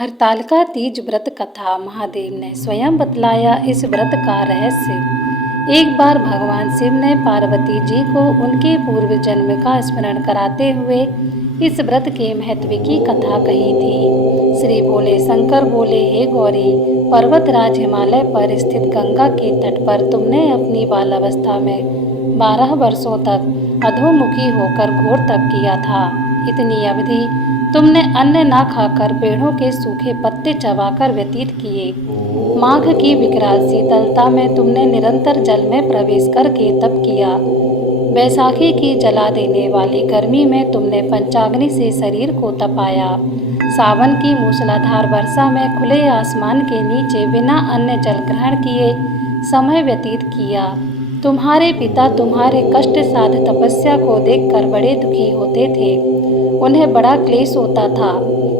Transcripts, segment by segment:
हरतालिका तीज व्रत कथा। महादेव ने स्वयं बतलाया इस व्रत का रहस्य। एक बार भगवान शिव ने पार्वती जी को उनके पूर्व जन्म का स्मरण कराते हुए इस व्रत के महत्व की कथा कही थी। श्री भोले शंकर बोले, हे गौरी, पर्वतराज हिमालय पर स्थित गंगा के तट पर तुमने अपनी बालावस्था में 12 वर्षों तक अधोमुखी होकर घोर तप किया था। इतनी अवधि तुमने अन्न ना खाकर पेड़ों के सूखे पत्ते चबाकर व्यतीत किए। माघ की विकराल शीतलता में तुमने निरंतर जल में प्रवेश करके तप किया। बैसाखी की जला देने वाली गर्मी में तुमने पंचाग्नि से शरीर को तपाया। सावन की मूसलाधार वर्षा में खुले आसमान के नीचे बिना अन्न जल ग्रहण किए समय व्यतीत किया। तुम्हारे पिता तुम्हारे कष्ट साध तपस्या को देखकर बड़े दुखी होते थे, उन्हें बड़ा क्लेश होता था।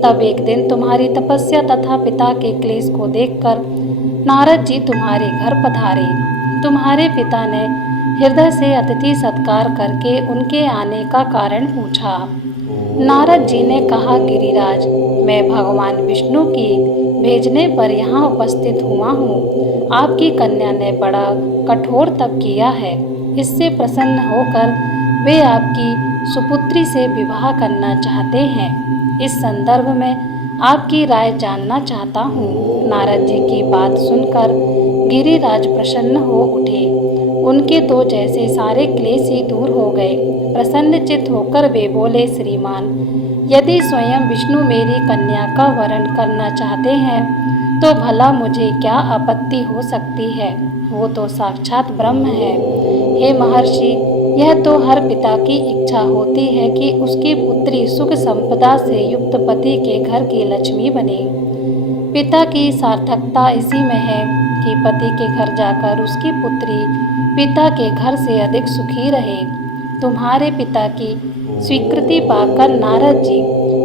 तब एक दिन तुम्हारी तपस्या तथा पिता के क्लेश को देखकर नारद जी तुम्हारे घर पधारे। तुम्हारे पिता ने हृदय से अतिथि सत्कार करके उनके आने का कारण पूछा। नारद जी ने कहा, गिरिराज, मैं भगवान विष्णु की भेजने पर यहाँ उपस्थित हुआ हूँ। आपकी कन्या ने बड़ा कठोर तप किया है। इससे प्रसन्न होकर वे आपकी सुपुत्री से विवाह करना चाहते हैं। इस संदर्भ में आपकी राय जानना चाहता हूँ। नारद जी की बात सुनकर गिरिराज प्रसन्न हो उठे। उनके तो जैसे सारे क्लेश ही दूर हो गए। प्रसन्नचित्त होकर वे बोले, श्रीमान, यदि स्वयं विष्णु मेरी कन्या का वरण करना चाहते हैं तो भला मुझे क्या आपत्ति हो सकती है। वो तो साक्षात ब्रह्म है। हे महर्षि, यह तो हर पिता की इच्छा होती है कि उसकी पुत्री सुख संपदा से युक्त पति के घर की लक्ष्मी बने। पिता की सार्थकता इसी में है कि पति के घर जाकर उसकी पुत्री पिता के घर से अधिक सुखी रहे। तुम्हारे पिता की स्वीकृति पाकर नारद जी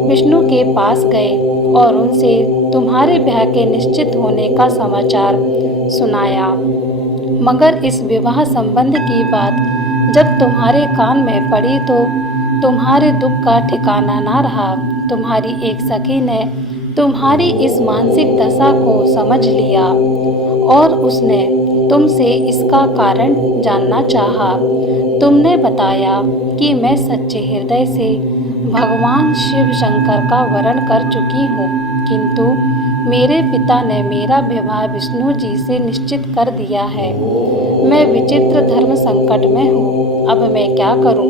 विष्णु के पास गए और उनसे तुम्हारे ब्याह के निश्चित होने का समाचार सुनाया। मगर इस विवाह संबंध की बात जब तुम्हारे कान में पड़ी तो तुम्हारे दुख का ठिकाना ना रहा। तुम्हारी एक सखी ने तुम्हारी इस मानसिक दशा को समझ लिया और उसने तुमसे इसका कारण जानना चाहा। तुमने बताया कि मैं सच्चे हृदय से भगवान शिव शंकर का वरण कर चुकी हूँ, किंतु मेरे पिता ने मेरा विवाह विष्णु जी से निश्चित कर दिया है। मैं विचित्र धर्म संकट में हूँ। अब मैं क्या करूँ?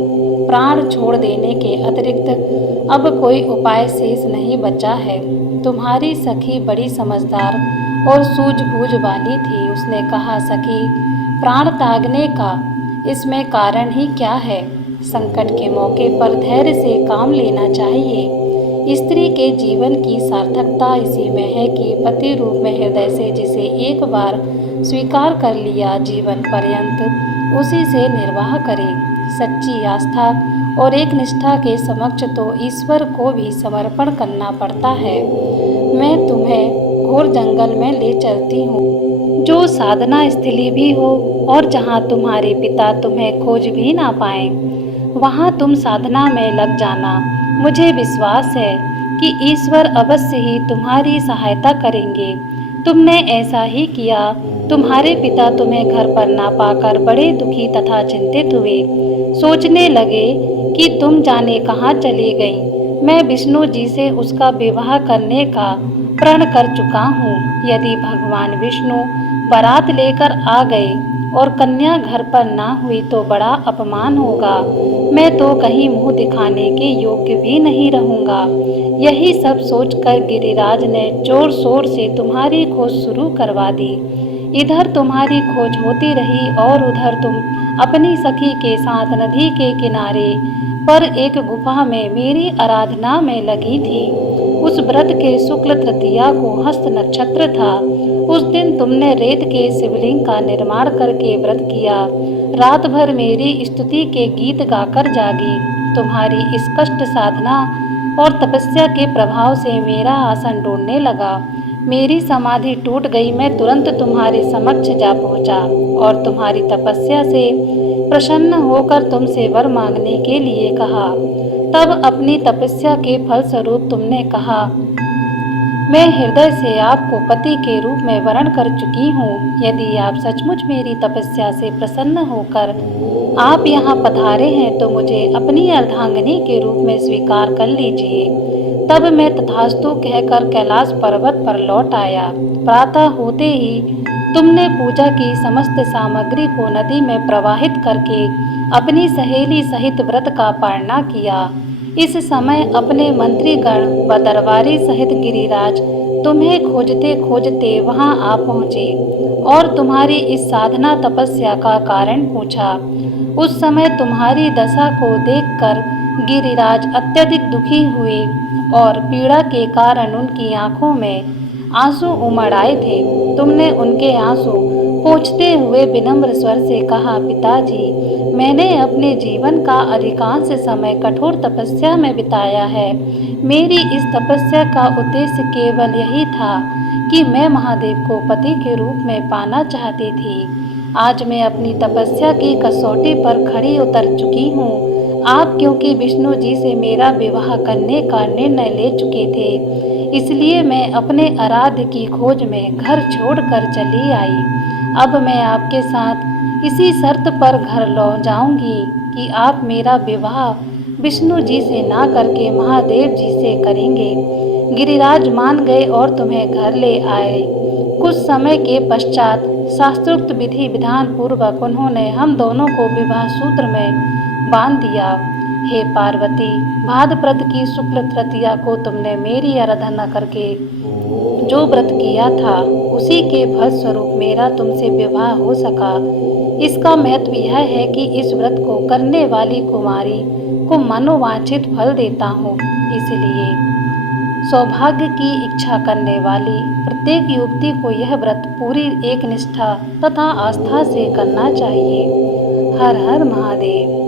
प्राण छोड़ देने के अतिरिक्त अब कोई उपाय शेष नहीं बचा है। तुम्हारी सखी बड़ी समझदार और सूझबूझ वाली थी। उसने कहा, सखी, प्राण त्यागने का इसमें कारण ही क्या है? संकट के मौके पर धैर्य से काम लेना चाहिए। स्त्री के जीवन की सार्थकता इसी में है कि पति रूप में हृदय से जिसे एक बार स्वीकार कर लिया, जीवन पर्यंत उसी से निर्वाह करे। सच्ची आस्था और एक निष्ठा के समक्ष तो ईश्वर को भी समर्पण करना पड़ता है। मैं तुम्हें घोर जंगल में ले चलती हूँ, जो साधना स्थली भी हो और जहाँ तुम्हारे पिता तुम्हें खोज भी ना पाए। वहाँ तुम साधना में लग जाना। मुझे विश्वास है कि ईश्वर अवश्य ही तुम्हारी सहायता करेंगे। तुमने ऐसा ही किया। तुम्हारे पिता तुम्हें घर पर ना पाकर बड़े दुखी तथा चिंतित हुए। सोचने लगे कि तुम जाने कहाँ चली गई। मैं विष्णु जी से उसका विवाह करने का प्रण कर चुका हूँ। यदि भगवान विष्णु बारात लेकर आ गए और कन्या घर पर ना हुई तो बड़ा अपमान होगा। मैं तो कहीं मुंह दिखाने के योग्य भी नहीं रहूंगा। यही सब सोचकर गिरिराज ने जोर शोर से तुम्हारी खोज शुरू करवा दी। इधर तुम्हारी खोज होती रही और उधर तुम अपनी सखी के साथ नदी के किनारे पर एक गुफा में मेरी आराधना में लगी थी। उस व्रत के शुक्ल तृतीया को हस्त नक्षत्र था। उस दिन तुमने रेत के शिवलिंग का निर्माण करके व्रत किया। रात भर मेरी स्तुति के गीत गाकर जागी। तुम्हारी इस कष्ट साधना और तपस्या के प्रभाव से मेरा आसन डूबने लगा। मेरी समाधि टूट गई। मैं तुरंत तुम्हारे समक्ष जा पहुंचा और तुम्हारी तपस्या से प्रसन्न होकर तुमसे वर मांगने के लिए कहा। तब अपनी तपस्या के फल स्वरूप तुमने कहा मैं हृदय से आपको पति के रूप में वरण कर चुकी हूँ। यदि आप सचमुच मेरी तपस्या से प्रसन्न होकर आप यहाँ पधारे हैं तो मुझे अपनी अर्धांगिनी के रूप में स्वीकार कर लीजिए। तब मैं तथास्तु कहकर कैलाश पर्वत पर लौट आया। प्रातः होते ही तुमने पूजा की समस्त सामग्री को नदी में प्रवाहित करके अपनी सहेली सहित व्रत का पालना किया। इस समय अपने मंत्रीगण व दरबारी सहित गिरिराज तुम्हें खोजते खोजते वहां आ पहुंचे और तुम्हारी इस साधना तपस्या का कारण पूछा। उस समय तुम्हारी दशा को देखकर गिरिराज अत्यधिक दुखी हुए और पीड़ा के कारण उनकी आंखों में आंसू उमड़ आए थे। तुमने उनके आंसू पोंछते हुए विनम्र स्वर से कहा, पिताजी, मैंने अपने जीवन का अधिकांश समय कठोर तपस्या में बिताया है। मेरी इस तपस्या का उद्देश्य केवल यही था कि मैं महादेव को पति के रूप में पाना चाहती थी। आज मैं अपनी तपस्या की कसौटी पर खड़ी उतर चुकी हूँ। आप क्योंकि विष्णु जी से मेरा विवाह करने का निर्णय ले चुके थे, इसलिए मैं अपने आराध्य की खोज में घर छोड़कर चली आई। अब मैं आपके साथ इसी शर्त पर घर लौट जाऊंगी कि आप मेरा विवाह विष्णु जी से ना करके महादेव जी से करेंगे। गिरिराज मान गए और तुम्हें घर ले आए। कुछ समय के पश्चात शास्त्रोक्त विधि विधान पूर्वक उन्होंने हम दोनों को विवाह सूत्र में बांध दिया। हे पार्वती, भाद्रपद की शुक्ल तृतीया को तुमने मेरी आराधना करके जो व्रत किया था उसी के फल स्वरूप मेरा तुमसे विवाह हो सका। इसका महत्व यह है कि इस व्रत को करने वाली कुमारी को मनोवांछित फल देता हूँ। इसलिए सौभाग्य की इच्छा करने वाली प्रत्येक युवती को यह व्रत पूरी एक निष्ठा तथा आस्था से करना चाहिए। हर हर महादेव।